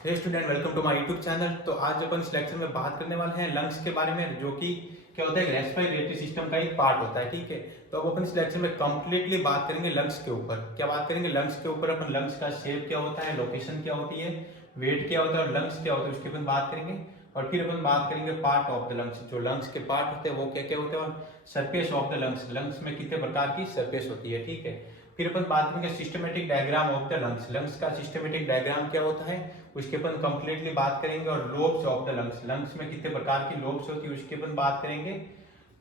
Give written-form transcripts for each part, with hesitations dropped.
Hey student, welcome to my YouTube channel. तो आज अपन इस लेक्चर में बात करने वाले हैं लंग्स के बारे में, जो कि क्या होता है, रेस्पिरेटरी सिस्टम का एक पार्ट होता है। ठीक है, तो अब अपन इस लेक्चर में कंप्लीटली बात करेंगे लंग्स के ऊपर। क्या बात करेंगे लंग्स के ऊपर? अपन लंग्स का शेप क्या होता है, लोकेशन क्या होती है, वेट क्या होता है और लंग्स क्या होता है, उसकी अपन बात करेंगे। और फिर अपन बात करेंगे पार्ट ऑफ द लंग्स, जो लंग्स के पार्ट होते हैं वो क्या क्या होते हैं, और surface of the lungs, lungs में कितने प्रकार की सरफेस होती है। ठीक है, फिर अपन बात करेंगे systematic diagram of the lungs, lungs का सिस्टमेटिक डायग्राम क्या होता है उसके अपन कंप्लीटली बात करेंगे। और lobes of the lungs, lungs में कितने प्रकार की लोब्स होती है उसकी अपन बात करेंगे।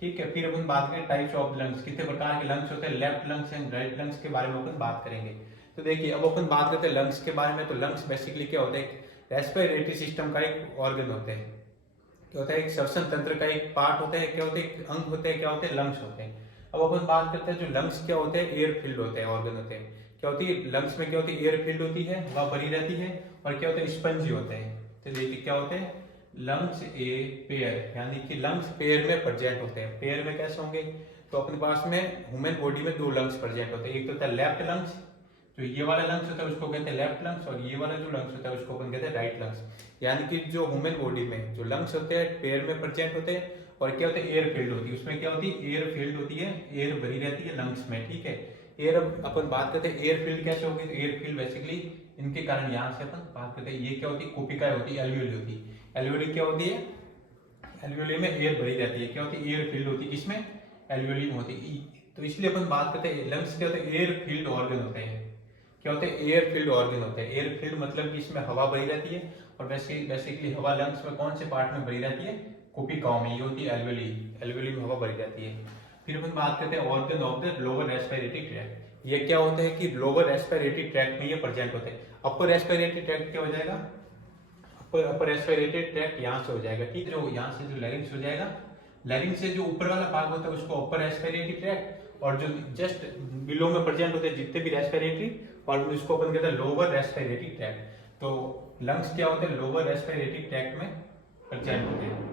ठीक है, फिर अपन बात करेंगे टाइप्स ऑफ द लंग्स, कितने प्रकार के लंग्स होते हैं, left lungs and right lungs के बारे में अपन बात करेंगे। तो देखिए, अब अपन बात करते हैं लंग्स के बारे में। तो लंग्स बेसिकली क्या होता है, रेस्पिरेटरी सिस्टम का एक ऑर्गन होते हैं। क्या होता है, एक श्वसन तंत्र का एक पार्ट होता है। क्या होता है, एक अंग होते हैं। क्या होते हैं, लंग्स होते हैं। अब अपन बात करते हैं जो लंग्स क्या होते हैं, एयर फील्ड होते हैं, ऑर्गन होते हैं। क्या होती है लंग्स में, क्या होती है, एयर फील्ड होती है, हवा भरी रहती है। और क्या होते हैं, स्पंजी होते हैं। तो देखिए क्या होते हैं, लंग्स ए पेयर, यानी कि लंग्स पेयर में प्रेजेंट होते हैं। पेयर में कैसे होंगे, तो अपने पास में ह्यूमन बॉडी में दो लंग्स प्रेजेंट होते हैं। एक तो होता है लेफ्ट लंग्स, जो ये वाला लंग्स होता है उसको कहते हैं लेफ्ट लंग्स, और ये वाला जो लंग्स होता है उसको अपन कहते हैं राइट लंग्स। यानी कि जो ह्यूमन बॉडी में जो लंग्स होते हैं पेयर में प्रेजेंट होते हैं। और क्या होता है, एयर फील्ड होती है, उसमें क्या होती है, एयर फील्ड होती है, एयर भरी रहती है लंग्स में। ठीक है, एयर, अपन बात करते हैं एयर फील्ड कैसे होगी, तो एयर फील्ड बेसिकली इनके कारण यहाँ से अपन बात करते हैं, ये क्या होती है, कोपिकाएं होती है, एल्वियोली होती है। एल्वियोली क्या होती है, एल्वियोली में एयर भरी रहती है। क्या होती है, एयर फील्ड होती है, किसमें, एल्वियोली में होती है। तो इसलिए अपन बात करते हैं लंग्स क्या होते हैं, एयर फील्ड ऑर्गन होते हैं। क्या होते हैं, एयर फील्ड ऑर्गन होते हैं। एयर फील्ड मतलब कि इसमें हवा भरी रहती है। और बेसिकली हवा लंग्स में कौन से पार्ट में भरी रहती है, कोपिकाओं में, ये होती है एल्वियोली, एल्वियोली में हवा भरी रहती है। फिर अपन बात करते हैं organ of the lower respiratory tract. ये क्या होता है कि लोअर रेस्पिरेटरी ट्रैक्ट में ये प्रेजेंट होते हैं। अपर रेस्पिरेटरी ट्रैक्ट क्या हो जाएगा, अपर रेस्पिरेटरी ट्रैक्ट यहाँ से हो जाएगा। ठीक है, जो यहाँ से जो लैरिंक्स हो जाएगा, लैरिंक्स से जो ऊपर वाला भाग होता है उसको अपर रेस्पिरेटरी ट्रैक्ट, और जो जस्ट बिलो में प्रेजेंट होते हैं जितने भी रेस्पिरेटरी, और उसको अपन कहते हैं लोअर रेस्पिरेटरी ट्रैक्ट। तो लंग्स क्या होते हैं, लोअर रेस्पिरेटरी ट्रैक्ट में प्रेजेंट होते हैं।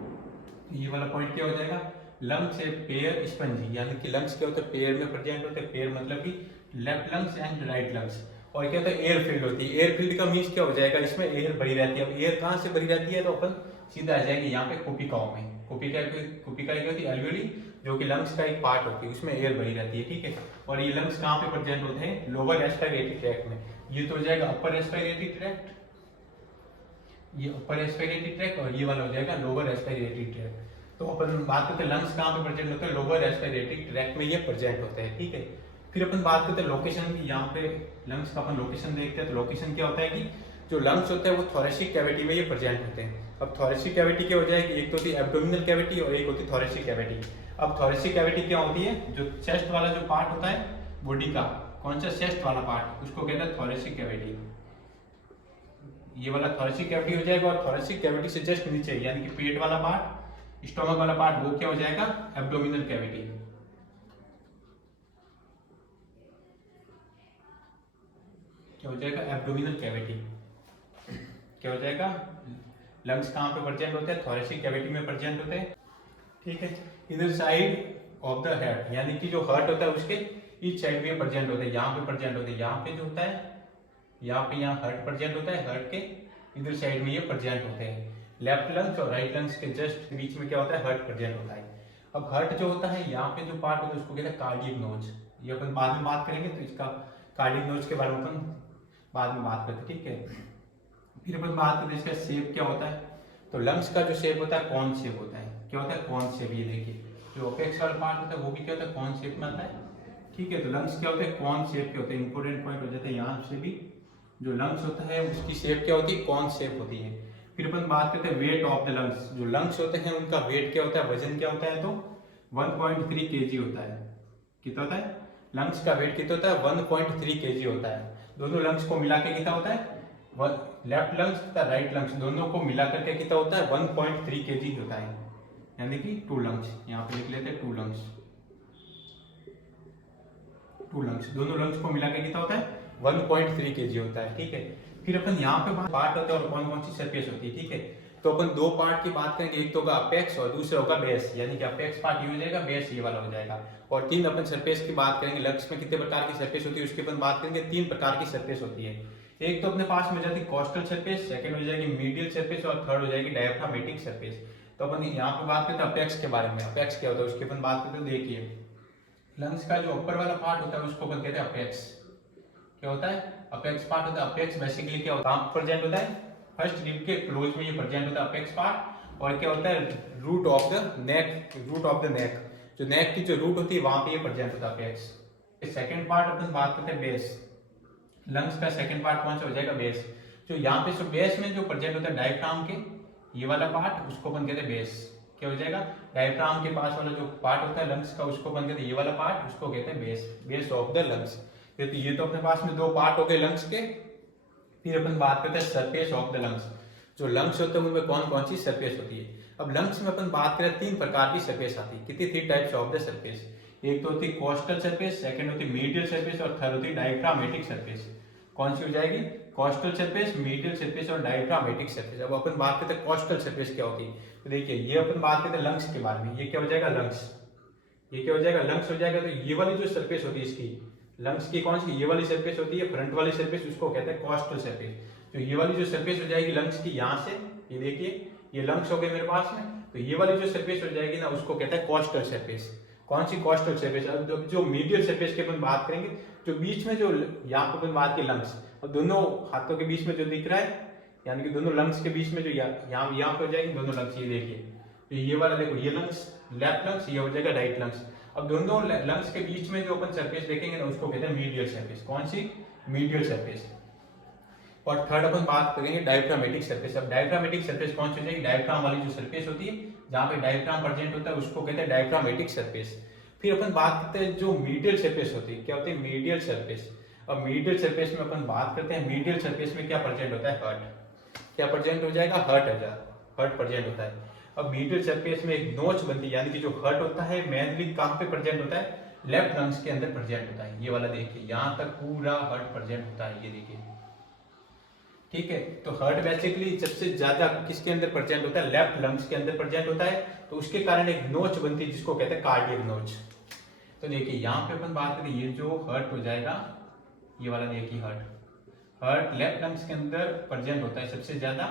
ये वाला पॉइंट क्या हो जाएगा, लंग्स से पेयर स्पंजी, यानी कि लंग्स क्या होते हैं, पेयर में प्रेजेंट होते हैं। पेयर मतलब कि left lungs and right lungs. और क्या होता है, एयर फील्ड होती है। एयर फील्ड का मीन्स क्या हो जाएगा, इसमें एयर भरी रहती है। अब एयर कहाँ से भरी रहती है, तो अपन सीधा आ जाएंगे यहाँ पे कोपिकाओं में। कोपिका क्या होती है, एल्वियोली, जो कि लंग्स का एक पार्ट होती है, उसमें एयर भरी रहती है। ठीक है, और ये लंग्स कहाँ पे प्रेजेंट होते हैं, लोअर रेस्पिरेटरी ट्रैक्ट में। ये तो हो जाएगा अपर रेस्पिरेटरी ट्रैक्ट, ये अपर रेस्पिरेटरी ट्रैक्ट, और ये वाला हो जाएगा लोअर रेस्पिरेटरी ट्रैक्ट। तो अपन बात करते हैं लंग्स कहाँ पे प्रेजेंट होते हैं, लोअर रेस्पिरेटरी ट्रैक्ट में ये प्रेजेंट होते हैं। ठीक है, फिर अपन बात करते हैं लोकेशन की। यहाँ पे लंग्स का अपन लोकेशन देखते हैं। तो लोकेशन क्या होता है कि जो लंग्स होते हैं वो थोरेसिक कैविटी में ये प्रेजेंट होते हैं। अब थोरेसिक कैविटी क्या हो जाएगी, एक तो होती है एब्डोमिनल कैविटी और एक होती है थोरेसिक कैविटी। अब थोरेसिक कैविटी क्या होती है, जो चेस्ट वाला जो पार्ट होता है बॉडी का, कौन सा, चेस्ट वाला पार्ट, उसको कहते हैं थोरेसिक कैविटी। ये वाला थोरेसिक कैविटी हो जाएगा। और थोरेसिक कैविटी से जस्ट नीचे, यानी कि पेट वाला पार्ट, स्टोमक वाला पार्ट, वो क्या हो जाएगा, एब्डोमिनल कैविटी। क्या हो जाएगा, एब्डोमिनल कैविटी। क्या हो जाएगा, लंग्स कहाँ पे प्रेजेंट होते हैं, थोरेसिक कैविटी में प्रेजेंट होते हैं। ठीक है, इधर साइड ऑफ द हेड, यानी कि जो हार्ट होता है उसके इस साइड में प्रेजेंट होते हैं, यहाँ पे प्रेजेंट होते हैं। यहाँ पे जो होता है, यहाँ पे, यहाँ हार्ट प्रेजेंट होता है, हार्ट के इधर साइड में ये प्रेजेंट होते हैं। लेफ्ट लंग्स और राइट लंग्स के जस्ट बीच में क्या होता है, हार्ट प्रेजेंट होता है। अब हार्ट जो होता है, यहाँ पे जो पार्ट होता है उसको कहते हैं कार्डियक नोज। ये अपन बाद में बात करेंगे, तो इसका कार्डियक नोज के बारे में अपन बाद में बात करते हैं। ठीक है, फिर अपन बात करते हैं इसका शेप क्या होता है। तो लंग्स का जो शेप होता है कौन शेप होता है, क्या होता है, कौन शेप। ये देखिए, जो अपेक्स वाला पार्ट होता है वो भी क्या होता है, कौन शेप में आता है। ठीक है, तो लंग्स क्या होते हैं, कौन शेप के होते हैं। इंपोर्टेंट पॉइंट हो जाते हैं यहाँ से भी, जो लंग्स होता है उसकी शेप क्या होती है, कौन शेप होती है। फिर अपन बात करते हैं वेट ऑफ द लंग्स। जो लंग्स होते हैं उनका वेट क्या होता है, वजन क्या होता है, तो 1.3 kg होता है। कितना होता है, लंग्स का वेट कितना होता है, 1.3 kg होता है। दोनों लंग्स को मिला के कितना होता है, लेफ्ट लंग्स तथा राइट लंग्स दोनों को मिला करके कितना होता है, 1.3 kg होता है। यानी कि टू लंग्स, यहाँ पे लिख लेते हैं टू लंग्स। टू लंग्स, दोनों लंग्स को मिला के कितना होता है, 1.3 kg होता है। ठीक है, फिर अपन यहाँ पे पार्ट होता है और कौन कौन सी सरफेस होती है। ठीक है, तो अपन दो पार्ट की बात करेंगे, एक तो होगा अपेक्स और दूसरा होगा बेस। यानी कि अपेक्स पार्ट ये हो जाएगा, बेस ये वाला हो जाएगा। और तीन अपन सरफेस की बात करेंगे, लंग्स में कितने प्रकार की सरफेस होती है उसकी अपन बात करेंगे। तीन प्रकार की सरफेस होती है। एक तो अपने पास में हो जाती है कोस्टल सरफेस, सेकंड हो जाएगी मीडियल सरफेस और थर्ड हो जाएगी डायफ्रामेटिक सरफेस। तो अपन यहाँ पे बात करते हैं अपेक्स के बारे में। अपेक्स क्या होता है उसकी अपन बात करते हैं। देखिए लंग्स का जो ऊपर वाला पार्ट होता है उसको अपन कहते हैं अपेक्स। क्या होता है? अपेक्स पार्ट होता है। अपेक्स बेसिकली क्या होता है? प्रेजेंट होता है फर्स्ट रिब के क्लोज में, ये प्रेजेंट होता है अपेक्स पार्ट। और क्या होता है? Root of the neck, root of the neck, जो नेक की जो रूट होती है वहां पे ये प्रेजेंट होता है अपेक्स। सेकंड पार्ट अपन बात करते हैं बेस। लंग्स का सेकंड पार्ट कौन सा हो जाएगा? बेस। जो यहाँ पे जो बेस में जो प्रेजेंट होता है डायफ्राम के, ये वाला पार्ट उसको अपन कहते हैं बेस। क्या हो जाएगा? डायफ्राम के पास वाला जो पार्ट होता है लंग्स का उसको अपन कहते हैं, ये वाला पार्ट उसको कहते हैं base, base of the lungs. ये तो अपने पास में दो पार्ट हो गए लंग्स के। फिर अपन बात करते हैं सरफेस ऑफ द लंग्स। जो लंग्स होते हैं उनमें कौन कौन सी सरफेस होती है? अब लंग्स में अपन बात करें 3 प्रकार की सरफेस आती है। कितनी? 3 टाइप्स ऑफ द सरफेस। एक तो होती है कोस्टल सरफेस, सेकंड होती है मीडियल सरफेस और थर्ड होती है डायफ्रामेटिक सरफेस। कौन सी हो जाएगी? कोस्टल सरफेस, मीडियल सरफेस और डायफ्रामेटिक सरफेस। अब अपन बात करते हैं कोस्टल सरफेस क्या होती है। तो देखिए ये अपन बात करते हैं लंग्स के बारे में। ये क्या हो जाएगा? लंग्स। ये क्या हो जाएगा? लंग्स हो जाएगा। तो ये वाली जो सरफेस होती है इसकी, लंग्स की कौन सी? ये वाली सरफेस होती है, फ्रंट वाली सरफेस उसको कहते हैं कोस्टल सरफेस। तो ये वाली जो सरफेस हो जाएगी लंग्स की, यहाँ से ये देखिए ये लंग्स हो गए मेरे पास में, तो ये वाली जो सरफेस हो जाएगी ना उसको कहते हैं कोस्टल सरफेस। कौन सी? Coastal surface. अब जो मीडियल सरफेस की अपन बात करेंगे, जो बीच में जो यहाँ पर अपन बात की लंग्स, अब दोनों हाथों के बीच में जो दिख रहा है, यानी कि दोनों लंग्स के बीच में जो यहाँ पे हो जाएगी दोनों लंग्स, ये देखिए तो ये वाला देखो, ये लंग्स लेफ्ट लंग्स, ये हो जाएगा राइट लंग्स। अब दोनों लंग्स के बीच में जो अपन सरफेस देखेंगे ना उसको कहते हैं मीडियल सरफेस। कौन सी? Medial surface. और थर्ड अपन बात करेंगे डायफ्रामेटिक सरफेस। अब डायफ्रामेटिक सरफेस कौन सी हो जाएगी? डायफ्राम वाली जो सरफेस होती है, जहाँ पे डायफ्राम प्रेजेंट होता है उसको कहते हैं डायफ्रामेटिक सरफेस। फिर अपन बात करते हैं जो मीडियल सरफेस होती है। क्या होती है? Medial surface. अब मीडियल सरफेस में अपन बात करते हैं, मीडियल सरफेस में क्या प्रेजेंट होता है? हर्ट। क्या प्रेजेंट हो जाएगा? हर्ट प्रेजेंट होता है। अब मीडियल सरफेस में एक नोच बनती है, यानी कि जो हर्ट होता है मेनली कहाँ पे प्रेजेंट होता है? लेफ्ट लंग्स के अंदर प्रेजेंट होता है। ये वाला देखिए यहाँ तक पूरा हर्ट प्रेजेंट होता है, ये देखिए। ठीक है, तो हर्ट बेसिकली सबसे ज्यादा किसके अंदर प्रेजेंट होता है? लेफ्ट लंग्स के अंदर प्रेजेंट होता है। तो उसके कारण एक नोच बनती है जिसको कहते हैं कार्डियक नोच। तो देखिए यहाँ पे अपन बात करें, ये जो हर्ट हो जाएगा, ये वाला देखिए हर्ट लेफ्ट लंग्स के अंदर प्रेजेंट होता है सबसे ज्यादा।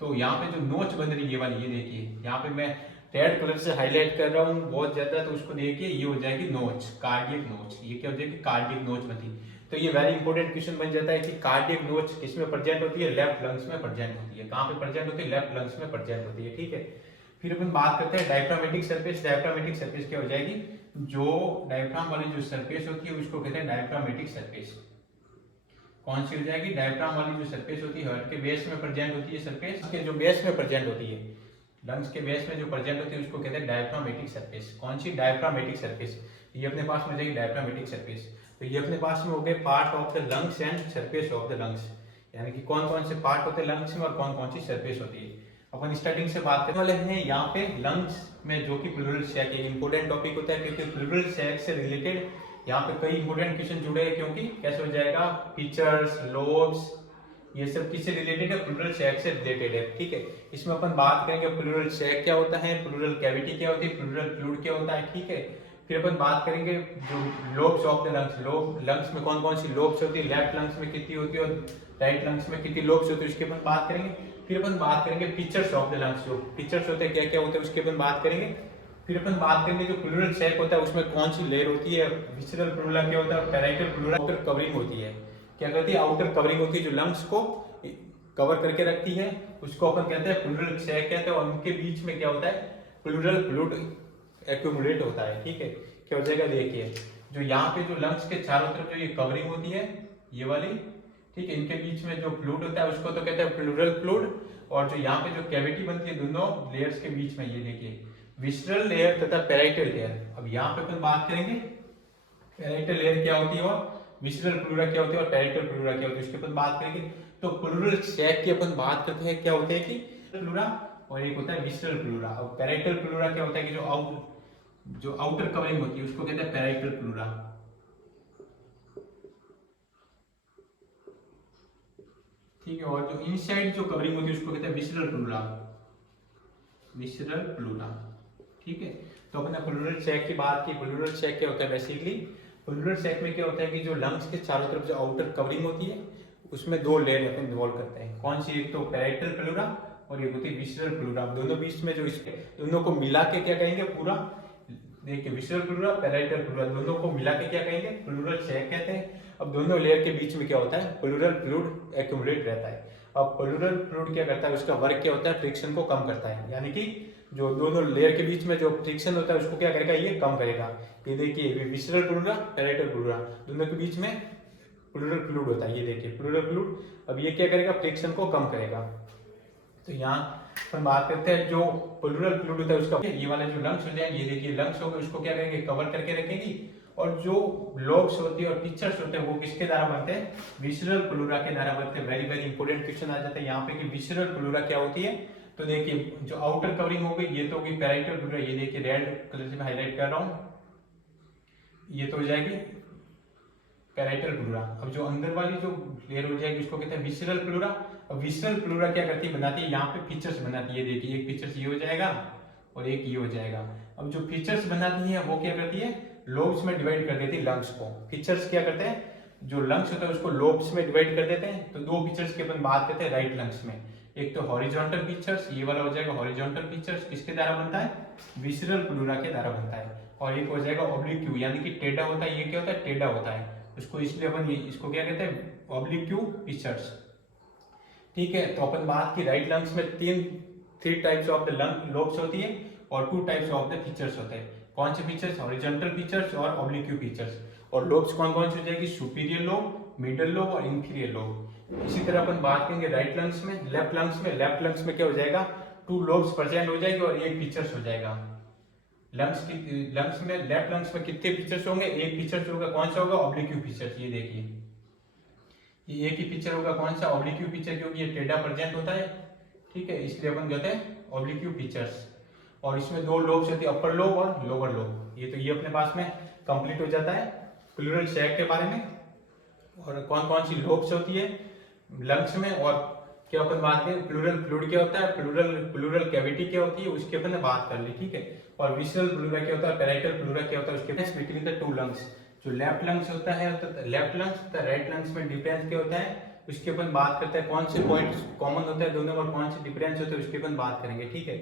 तो यहाँ पे जो नोच बन रही है ये वाली, ये देखिए यहाँ पे मैं रेड कलर से हाईलाइट कर रहा हूँ बहुत ज्यादा, तो उसको देखिए ये हो जाएगी नोच, कार्डियक नोच। ये क्या हो जाएगी? कार्डियक नोच बनती है। तो ये वेरी इंपॉर्टेंट क्वेश्चन बन जाता है कि कार्डियक नोच किसमें प्रेजेंट होती है? लेफ्ट लंग्स में प्रेजेंट होती है। कहाँ पे प्रेजेंट होती है? लेफ्ट लंग्स में प्रेजेंट होती है। ठीक है, फिर अपन बात करते हैं डायफ्रामेटिक सरफेस। डायफ्रामेटिक सरफेस क्या हो जाएगी? जो डायफ्राम वाली जो सरफेस होती है उसको कहते हैं डायफ्रामेटिक सरफेस। कौन सी हो जाएगी? डायफ्राम वाली जो सरफेस होती है हर्ट के बेस में प्रेजेंट होती है सरफेस, के जो बेस में प्रेजेंट होती है, लंग्स के बेस में जो प्रेजेंट होती है उसको कहते हैं डायफ्रामेटिक सरफेस। कौन सी? Diaphragmatic surface. ये अपने पास में जाएगी डायफ्रामेटिक सरफेस। तो ये अपने पास में हो गए part of the lungs and surface of the lungs, यानी कि कौन कौन से पार्ट होते हैं लंग्स में और कौन कौन सी सरफेस होती है। अपन स्टार्टिंग से बात करने वाले हैं यहाँ पे लंग्स में, जो कि प्लूरल सैक एक इंपॉर्टेंट टॉपिक होता है, क्योंकि प्लूरल सैक से रिलेटेड यहाँ पे कई इंपॉर्टेंट क्वेश्चन जुड़े हैं। क्योंकि कैसे हो जाएगा? फीचर्स, लोब्स, ये सब किससे रिलेटेड है? प्लूरल सैक से रिलेटेड है। ठीक है, इसमें अपन बात करेंगे प्लूरल सैक क्या होता है, प्लूरल कैविटी क्या होती है, प्लूरल फ्लूइड क्या होता है। ठीक है, फिर अपन बात करेंगे जो lobes of the lungs, lungs में कौन कौन सी लोब्स होती है, लेफ्ट लंग्स में कितनी होती है और राइट लंग्स में कितनी लोब्स होती है, उसकी अपन बात करेंगे। फिर अपन बात करेंगे फीचर्स ऑफ द लंग्स, जो फीचर्स होते हैं क्या क्या होते हैं उसकी अपन बात करेंगे। फिर अपन बात करेंगे जो प्लूरल सैक होता है उसमें कौन सी लेयर होती है, विसरल प्लूरा क्या होता है, पैराइटल प्लूरा आउटर कवरिंग होती है। क्या कहती है? आउटर कवरिंग होती है जो लंग्स को कवर करके रखती है, उसको अपन कहते हैं प्लूरल सैक कहते हैं। और उनके बीच में क्या होता है? प्लूरल फ्लूइड एक्यूमुलेट होता है। ठीक है, क्या हो जाएगा? देखिए जो यहाँ पे जो लंग्स के चारों तरफ जो ये कवरिंग होती है ये वाली, ठीक है, इनके बीच में जो फ्लूइड होता है उसको तो कहते हैं प्लूरल फ्लूइड। और जो यहाँ पे जो कैविटी बनती है दोनों लेयर्स के बीच में, ये देखिए विसरल लेयर तथा पैराइटल लेयर। अब यहाँ पे अपन बात करेंगे पैराइटल लेयर क्या होती है और विसरल प्लूरा क्या होती है और पैराइटल प्लूरा क्या होती है, उसकी अपन बात करेंगे। तो प्लूरल सैक की अपन बात करते हैं क्या होते हैं कि प्लूरा, और एक होता है विसरल प्लूरा। और पैराइटल प्लूरा क्या होता है कि जो आउटर कवरिंग होती है उसको कहते हैं पैराइटल प्लूरा। ठीक है, और जो इनसाइड जो कवरिंग होती है उसको कहते हैं विसरल प्लूरा, विसरल प्लूरा। ठीक है, तो अपने प्लूरल सैक की बात की। प्लूरल सैक क्या होता है? बेसिकली प्लूरल सैक में क्या होता है कि जो लंग्स के चारों तरफ जो आउटर कवरिंग होती है उसमें दो लेयर अपन इन्वॉल्व करते हैं। कौन सी? एक तो पैराइटल प्लूरा और एक होती है विसरल प्लूरा। दोनों बीच में जो इस दोनों को मिला के क्या कहेंगे? पूरा देखिए, विसरल प्लूरा, पैराइटल प्लूरा, दोनों को मिला के क्या कहेंगे? प्लूरल सैक कहते हैं। अब दोनों लेयर के बीच में क्या होता है? प्लूरल फ्लूइड एक्यूमुलेट रहता है। अब प्लूरल फ्लूइड क्या करता है? उसका वर्क क्या होता है? फ्रिक्शन को कम करता है, यानी कि जो दोनों लेयर के बीच में जो फ्रिक्शन होता है उसको क्या करेगा? ये कम करेगा। ये देखिए, विसरल प्लूरा, पैराइटल प्लूरा, दोनों के बीच में प्लूरल फ्लूइड होता है। ये देखिए प्लूरल फ्लूइड। अब ये क्या करेगा? फ्रिक्शन को कम करेगा। तो यहाँ हम बात करते हैं जो प्लूरल फ्लूइड होता है उसका, ये वाले जो लंग्स हो जाएंगे, ये देखिए लंग्स हो गए, उसको क्या करेंगे? कवर करके रखेंगी। और जो लोब्स होती है और पिक्चर्स होते हैं वो किसके द्वारा बनते हैं? विसरल प्लूरा के द्वारा बनते हैं। वेरी वेरी इंपॉर्टेंट क्वेश्चन आ जाता है यहाँ पे कि विसरल प्लूरा क्या होती है। तो देखिए, जो आउटर कवरिंग हो गई ये तो होगी पैराइटल प्लूरा, ये देखिए रेड कलर से मैं हाईलाइट कर रहा हूँ, ये तो हो जाएगी पैराइटल प्लूरा। अब जो अंदर वाली जो लेयर हो जाएगी उसको कहते हैं विसरल प्लूरा। अब विसरल प्लूरा क्या करती है? बनाती है यहाँ पे फीचर्स बनाती है। देखिए, एक फीचर्स ये हो जाएगा और एक ये हो जाएगा। अब जो फीचर्स बनाती है वो क्या करती है? लोब्स में डिवाइड कर देती है लंग्स को। फीचर्स क्या करते हैं? जो लंग्स होता है उसको लोब्स में डिवाइड कर देते हैं। तो दो फीचर्स की अपन बात करते हैं राइट लंग्स में। एक तो हॉरिजॉन्टल फीचर्स, ये वाला हो जाएगा हॉरिजॉन्टल फीचर्स, किसके द्वारा बनता है? विसरल प्लूरा के द्वारा बनता है। और एक हो जाएगा ऑब्लिक्यू, यानी कि टेढ़ा होता है। ये क्या होता है? टेढ़ा होता है। उसको इसलिए अपन इसको क्या कहते हैं? ऑब्लिक्यू फीचर्स। ठीक है, तो अपन बात की राइट लंग्स में three types of the lung lobes होती है और 2 टाइप्स ऑफ द फीचर्स होते हैं। कौन से फीचर्स? हॉरिजॉन्टल फीचर्स और ऑब्लिक्यू फीचर्स। और लोब्स कौन कौन सी हो जाएगी? सुपीरियर लोब, मिडल लोब और इंफीरियर लोब। इसी तरह अपन बात करेंगे राइट लंग्स में। लेफ्ट लंग्स में, लेफ्ट लंग्स में क्या हो जाएगा? 2 लोब्स प्रेजेंट हो जाएगी और एक फीचर्स हो जाएगा। लंग्स में, लेफ्ट लंग्स में कितने फीचर्स होंगे? एक फीचर्स होगा। कौन सा होगा? ऑब्लिक्यू फीचर्स। ये देखिए, ये एक ही फीचर होगा। कौन सा? ऑब्लिक्यू फीचर, क्योंकि ये टेढ़ा प्रेजेंट होता है। ठीक है, इसलिए अपन कहते हैं ऑब्लिक्यू फीचर्स। और इसमें 2 लोब्स होती है, अपर लोब और लोअर लोब। ये तो ये अपने पास में कंप्लीट हो जाता है प्लूरल सैक के बारे में। और कौन कौन सी लोब्स होती है लंग्स में, और क्या अपन बात करें प्लूरल फ्लूइड क्या होता है, प्लूरल कैविटी क्या होती है, उसकी अपन ने बात कर ली। ठीक है, और विसरल प्लूरा क्या होता है, पैराइटल प्लूरा क्या होता है, उसके बिटवीन द 2 लंग्स। जो लेफ्ट लंग्स होता है तो लेफ्ट लंग्स तथा राइट लंग्स में डिफरेंस क्या होता है, उसकी अपन बात करते हैं। कौन से पॉइंट कॉमन होता है दोनों और कौन से डिफरेंस होते हैं उसकी अपन बात करेंगे। ठीक है,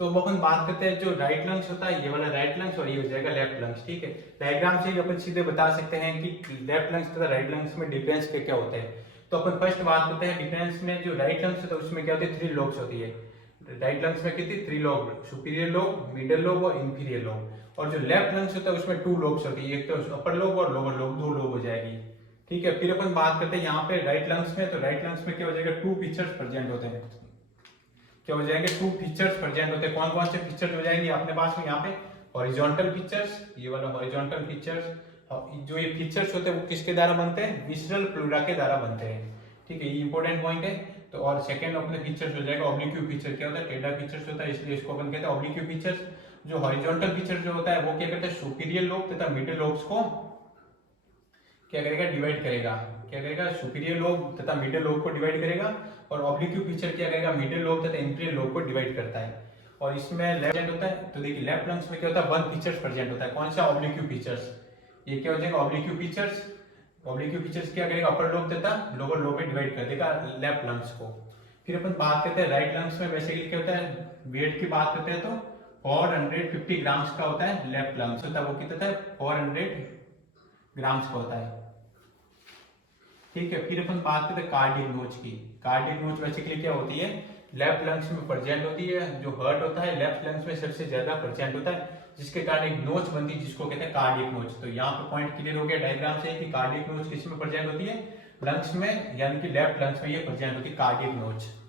तो अब अपन बात करते हैं जो राइट लंग्स होता है, ये वाला राइट लंग्स और ये हो जाएगा लेफ्ट लंग्स। ठीक है, डायग्राम से अपन सीधे बता सकते हैं कि लेफ्ट लंग्स तथा राइट लंग्स में डिफरेंस क्या क्या होता है। तो अपन फर्स्ट बात करते हैं डिफरेंस में। जो राइट लंग्स होता है उसमें क्या होती है, 3 लोब्स होती है। राइट लंग्स में कितनी 3 lobe, superior lobe, middle lobe और इंफीरियर लोब। और जो लेफ्ट लंग्स होता है उसमें 2 लोब्स होती है, एक तो अपर लोब और लोअर लोब, 2 लोब हो जाएगी। ठीक है, फिर अपन बात करते हैं यहाँ पे राइट लंग्स में। तो राइट लंग्स में क्या हो जाएगा, 2 फीचर्स प्रेजेंट होते हैं। क्या हो जाएंगे, 2 फीचर्स प्रेजेंट होते हैं। कौन कौन से फीचर्स हो जाएंगे अपने पास में यहाँ पे, हॉरिजॉन्टल फीचर्स, ये वाला हॉरिजॉन्टल फीचर्स। जो ये फीचर्स होते हैं वो किसके द्वारा बनते हैं, विसरल प्लूरा के द्वारा बनते हैं। ठीक है, ये इंपॉर्टेंट पॉइंट है। तो और सेकंड अपने फीचर्स हो जाएगा ऑब्लिक्यू फीचर। क्या होता है, टेढ़ा फीचर्स होता है, इसलिए इसको अपन कहते हैं ऑब्लिक्यू फीचर्स। जो हॉरिजॉन्टल फीचर जो होता है वो क्या करता है, सुपीरियर लोब तथा मिडिल लोब्स को क्या करेगा, डिवाइड करेगा। क्या करेगा, सुपीरियर लोब तथा मिडिल लोब को डिवाइड करेगा। और ऑब्लिक्यू फीचर क्या करेगा, मिडिल लोब तथा इंफीरियर लोब को डिवाइड करता है। और इसमें लेफ्ट होता है, तो देखिए लेफ्ट लंग्स में क्या होता है, 1 फीचर्स प्रेजेंट होता है। कौन सा, ऑब्लिक्यू फीचर्स। ये क्या हो जाएगा, ऑब्लिक्यू फीचर्स। ऑब्लिक्यू फीचर्स क्या करेगा, अपर लोब तथा लोअर लोब में डिवाइड कर देगा लेफ्ट लंग्स को। फिर अपन बात करते हैं राइट लंग्स में। बेसिकली क्या होता है, वेट की बात करते हैं तो 450 ग्राम्स का होता है लेफ्ट लंग्स होता है, वो कितना होता है 400 ग्राम्स का होता है। ठीक है, फिर अपन बात करते हैं कार्डियक नोच की। कार्डियक नोच बेसिकली क्या होती है, लेफ्ट लंग्स में प्रेजेंट होती है। जो हर्ट होता है लेफ्ट लंग्स में सबसे ज्यादा प्रेजेंट होता है, जिसके कारण एक नोच बनती है जिसको कहते हैं कार्डियक नोच। तो यहाँ पे पॉइंट क्लियर हो गया डायग्राम से कि कार्डियक नोच किस में प्रेजेंट होती है, लंग्स में, यानी कि लेफ्ट लंग्स में ये प्रेजेंट होती है कार्डियक नोच।